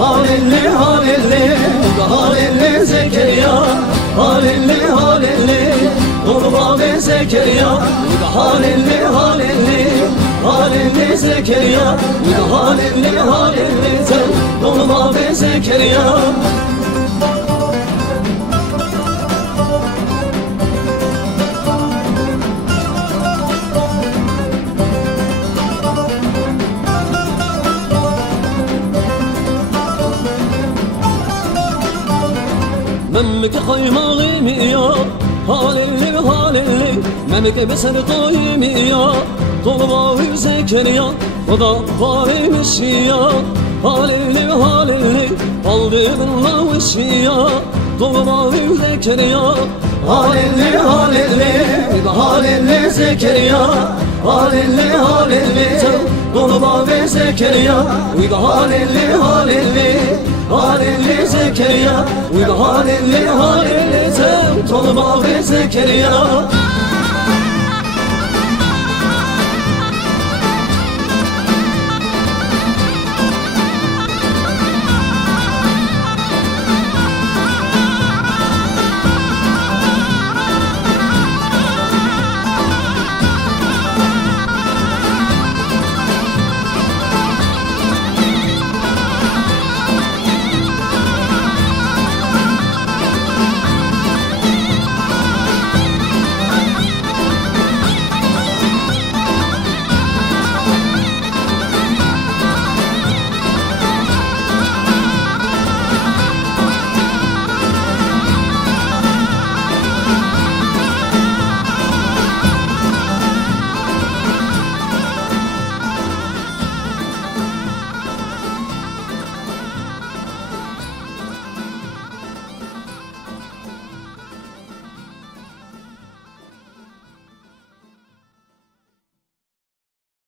halilli halilli halilli Zekeriya halilli halilli Kurba ve Zekeriya halilli halilli halilli Zekeriya halilli halilli Kurba ve Zekeriya ممك خيمة يا هاللي هاللي ممك بسر قايم يا طلبة زكريا خدا قايم الشيا هاللي هاللي قلبي بالله والشيا طلبة زكريا هاللي هاللي هاللي زكريا هاللي هاللي طلبة زكريا هاللي هاللي halilli Zekeriya halilli halilli طلبة Zekeriya